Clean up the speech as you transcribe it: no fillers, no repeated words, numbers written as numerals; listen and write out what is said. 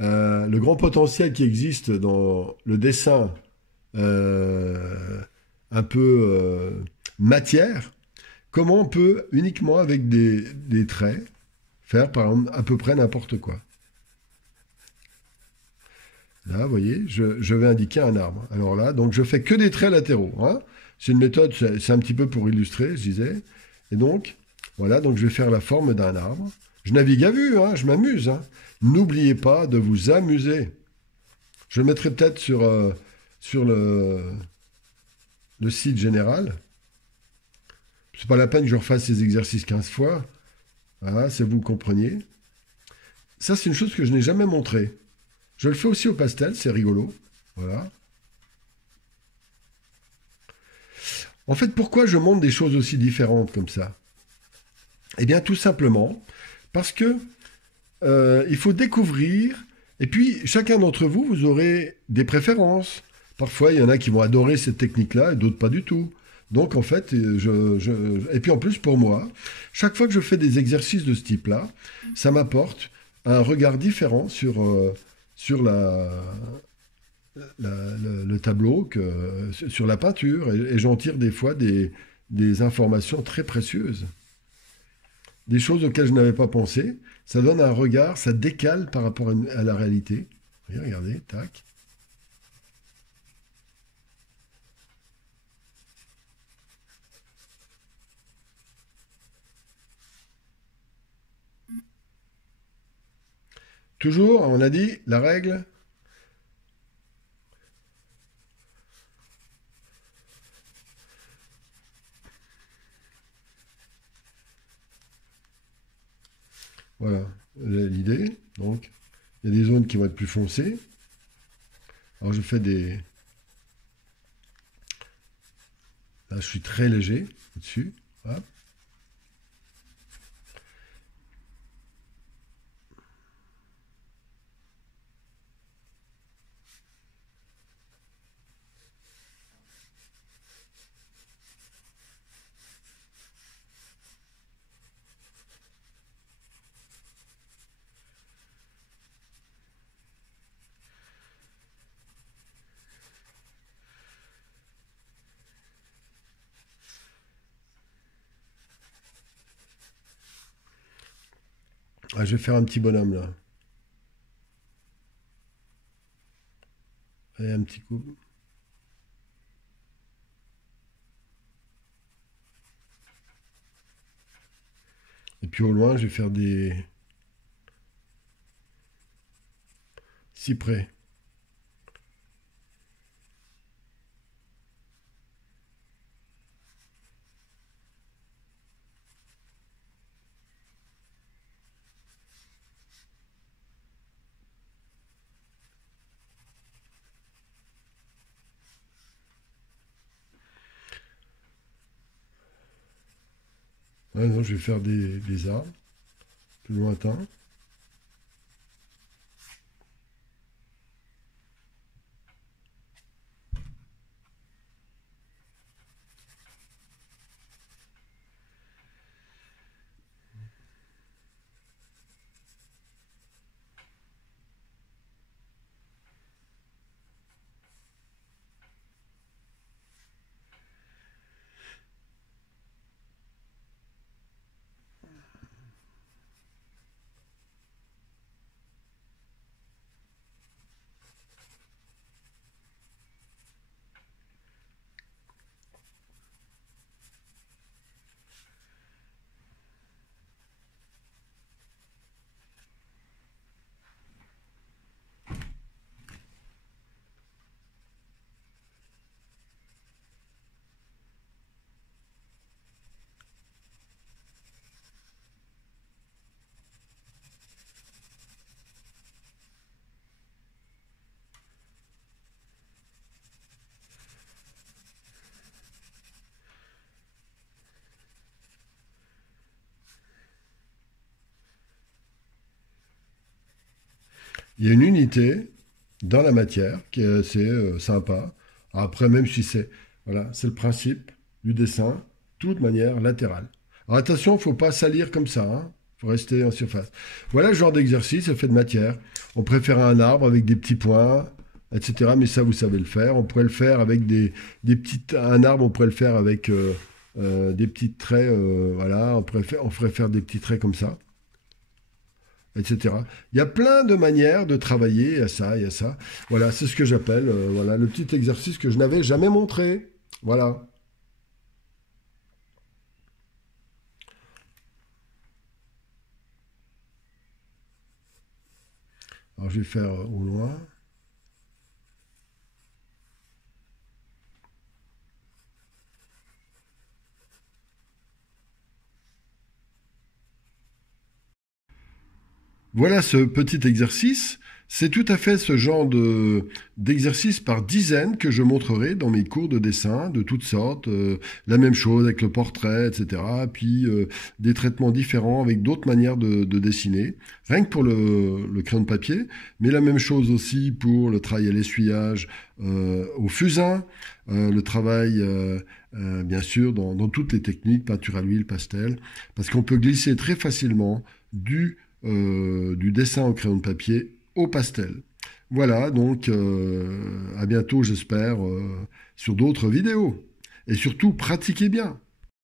le grand potentiel qui existe dans le dessin euh, un peu matière, comment on peut uniquement avec des traits faire par exemple à peu près n'importe quoi. Là, vous voyez, je vais indiquer un arbre. Alors là, donc je fais que des traits latéraux, hein. C'est une méthode, c'est un petit peu pour illustrer, je disais. Et donc, voilà, donc je vais faire la forme d'un arbre. Je navigue à vue, hein, je m'amuse, hein. N'oubliez pas de vous amuser. Je le mettrai peut-être sur le site général. C'est pas la peine que je refasse ces exercices 15 fois. Voilà, c'est vous compreniez. Ça, c'est une chose que je n'ai jamais montrée. Je le fais aussi au pastel, c'est rigolo. Voilà. En fait, pourquoi je montre des choses aussi différentes comme ça? Eh bien, tout simplement parce que il faut découvrir. Et puis, chacun d'entre vous, vous aurez des préférences. Parfois, il y en a qui vont adorer cette technique-là et d'autres pas du tout. Donc, en fait, et puis en plus, pour moi, chaque fois que je fais des exercices de ce type-là, ça m'apporte un regard différent sur le tableau, sur la peinture, et j'en tire des fois des informations très précieuses, des choses auxquelles je n'avais pas pensé. Ça donne un regard, ça décale par rapport à la réalité. Regardez, tac. Toujours, on a dit, la règle. Voilà, l'idée. Donc, il y a des zones qui vont être plus foncées. Alors, je fais des... Là, je suis très léger au-dessus. Voilà. Ah, je vais faire un petit bonhomme là. Allez, un petit coup. Et puis au loin, je vais faire des cyprès. Ouais, non, je vais faire des arbres plus lointains. Il y a une unité dans la matière qui est assez sympa. Après, même si c'est voilà, c'est le principe du dessin, toute manière latérale. Alors attention, il ne faut pas salir comme ça, hein. faut rester en surface. Voilà le genre d'exercice fait de matière. On préfère un arbre avec des petits points, etc. Mais ça, vous savez le faire. On pourrait le faire avec un arbre, on pourrait le faire avec des petits traits. Voilà, on ferait faire des petits traits comme ça, etc. Il y a plein de manières de travailler. Il y a ça, il y a ça. Voilà, c'est ce que j'appelle voilà, le petit exercice que je n'avais jamais montré. Voilà. Alors, je vais faire au loin. Voilà ce petit exercice. C'est tout à fait ce genre d'exercice par dizaines que je montrerai dans mes cours de dessin de toutes sortes. La même chose avec le portrait, etc. Puis des traitements différents avec d'autres manières de dessiner. Rien que pour le crayon de papier, mais la même chose aussi pour le travail à l'essuyage, au fusain, le travail, bien sûr, dans toutes les techniques, peinture à l'huile, pastel, parce qu'on peut glisser très facilement du dessin au crayon de papier au pastel. Voilà, donc à bientôt, j'espère, sur d'autres vidéos. Et surtout, pratiquez bien.